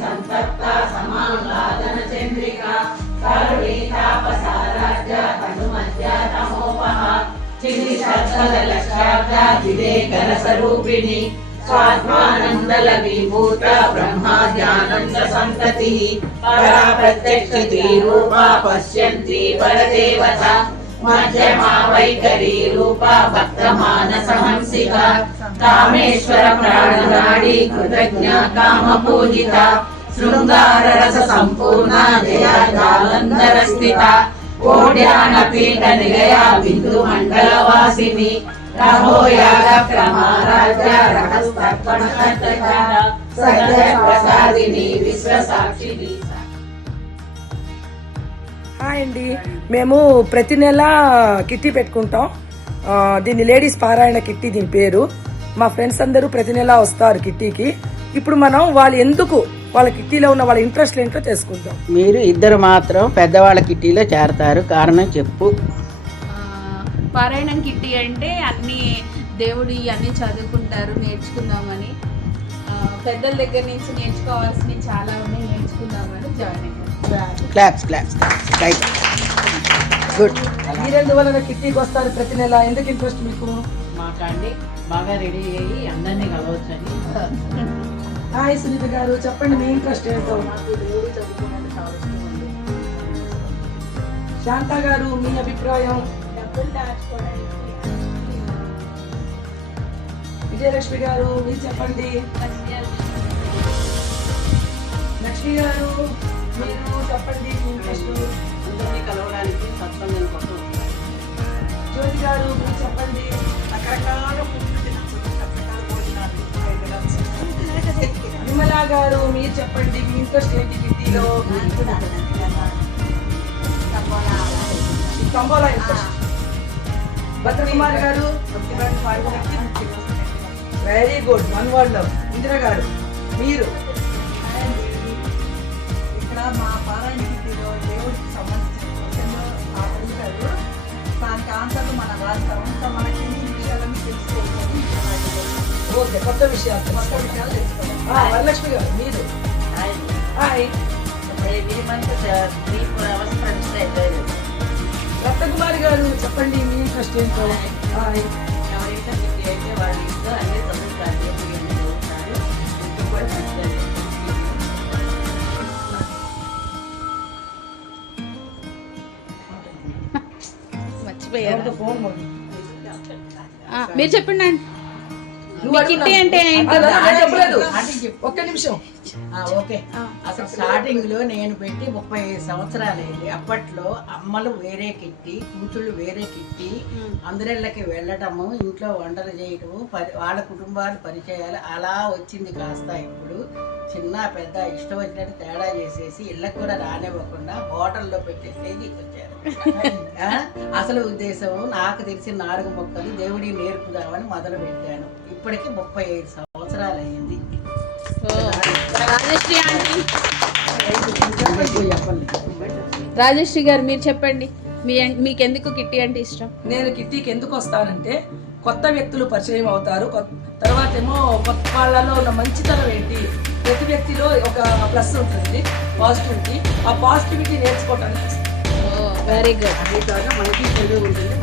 సంతప్త సమాహ్లాదన చంద్రికా కరుణీతాపసారాజ్య తనుమధ్య తమోపహ చిన్ని శబ్దలక్ష్యాబ్ద వివేకరసరూపిణి స్వాత్మానందల విభూత బ్రహ్మాద్యానంద సంతతి పరా ప్రత్యక్షతి రూపా పశ్యంతి పరదేవత మధ్యమా వైఖరి రూపా భక్త మానస హంసిక కామేశ్వర ప్రాణనాడి కృతజ్ఞ కామ పూజిత శృంగార రస సంపూర్ణ జయానందర స్థిత ఓడ్యాన పీఠ నిలయ బిందు మండల వాసిని రహోయాగ క్రమారాజ్య రహస్తర్పణ సహజ ప్రసాదిని విశ్వ సాక్షిని. హాయ్ అండి, మేము ప్రతి నెల కిట్టి పెట్టుకుంటాం. దీన్ని లేడీస్ పారాయణ కిట్టి దీని పేరు. మా ఫ్రెండ్స్ అందరూ ప్రతి నెల వస్తారు కిట్టీకి. ఇప్పుడు మనం వాళ్ళు ఎందుకు వాళ్ళ కిట్టీలో ఉన్న వాళ్ళ ఇంట్రెస్ట్ ఏంటో తెలుసుకుంటాం. మీరు ఇద్దరు మాత్రం పెద్దవాళ్ళ కిట్టీలో చేరతారు, కారణం చెప్పు. పారాయణం కిట్టి అంటే అన్ని దేవుడి అన్నీ చదువుకుంటారు, నేర్చుకుందామని. పెద్దల దగ్గర నుంచి నేర్చుకోవాల్సినవి చాలా ఉన్నాయి, నేర్చుకుందామని జాయిన్ అయ్యాను. Claps claps right, good. మీరెందువలన కిట్టీకి వస్తారు ప్రతి నెల? ఎందుకు ఇంట్రెస్ట్ మీకు? మాకండి బాగా రెడీ అయ్యి అందరినీ కలవచ్చని. హాయ్ సునీత గారు, చెప్పండి మీ ఇంట్రెస్ట్ ఏంటో. శాంత గారు, మీ అభిప్రాయం? విజయలక్ష్మి గారు, మీరు చెప్పండి. లక్ష్మి గారు, మీరు చెప్పండి మీ ఇంట్రెస్ట్. అందరినీ కలవడానికి సత్సంగం కోసం. జ్యోతి గారు, మీరు చెప్పండి. విమలా గారు, మీరు చెప్పండి మీ ఇంట్రెస్ట్ ఏంటి కిట్టీలో? తంబోలా ఇంట్రెస్ట్. భద్రకుమార్ గారు, వెరీ గుడ్, వన్ వర్డ్ లో. ఇందిరా గారు, మీరు? ఇక్కడ మా పారాయణలో దేవుడికి సంబంధించిన క్వశ్చన్లు అడుగుతారు. దానికి ఆన్సర్లు మనం రాస్తాం. ఇంకా మనకి విషయాలన్నీ తెలుసుకోవాలి. ఓకే, కొత్త విషయాలు తెలుసుకోవాలి. వరలక్ష్మి గారు, మీరు? హాయ్. రత్నకుమారి గారు, చెప్పండి మీ ఇంట్రెస్ట్ ఏంటో. హాయ్. ఎవరైతే కిట్టి అయితే వాళ్ళ ఇంట్లో అన్నీ చదువుతారు, దేవుడి అన్నీ చదువుతారు. ఇంటికి కూడా మంచిగా మర్చిపోయారు. ఫోన్ మీరు చెప్పండి అండి. నువ్వు కిట్టి అంటే ఏంటి? చెప్పలేదు. ఒక్క నిమిషం. ఓకే. అసలు స్టార్టింగ్ లో నేను పెట్టి 35 సంవత్సరాలైంది. అప్పట్లో అమ్మలు వేరే కిట్టి, కూతుళ్ళు వేరే కిట్టి, అందరిళ్ళకి వెళ్ళటము, ఇంట్లో వంటలు చేయటము, వాళ్ళ కుటుంబాలు పరిచయాలు అలా వచ్చింది. కాస్త ఇప్పుడు చిన్న పెద్ద ఇష్టం వచ్చినట్టు తేడా చేసేసి ఇళ్ళకు కూడా రానివ్వకుండా హోటల్లో పెట్టే స్టేజీకి వచ్చారు. అసలు ఉద్దేశం నాకు తెలిసిన 4 మొక్కలు దేవుడికి నేర్పుదామని మొదలు పెట్టాను. ఇప్పటికి 35 సంవత్సరాలు అయింది. రాజశ్రీ గారు, మీరు చెప్పండి. మీకు ఎందుకు కిట్టి అంటే ఇష్టం? నేను కిట్టీకి ఎందుకు వస్తానంటే కొత్త వ్యక్తులు పరిచయం అవుతారు. తర్వాత ఏమో కొత్త వాళ్ళలో ఉన్న మంచితనం ఏంటి, ప్రతి వ్యక్తిలో ఒక ప్లస్ ఉంటుంది, పాజిటివిటీ. ఆ పాజిటివిటీ నేర్చుకోవటానికి వెరీ గుడ్. మనకి చదువు ఉంటుంది.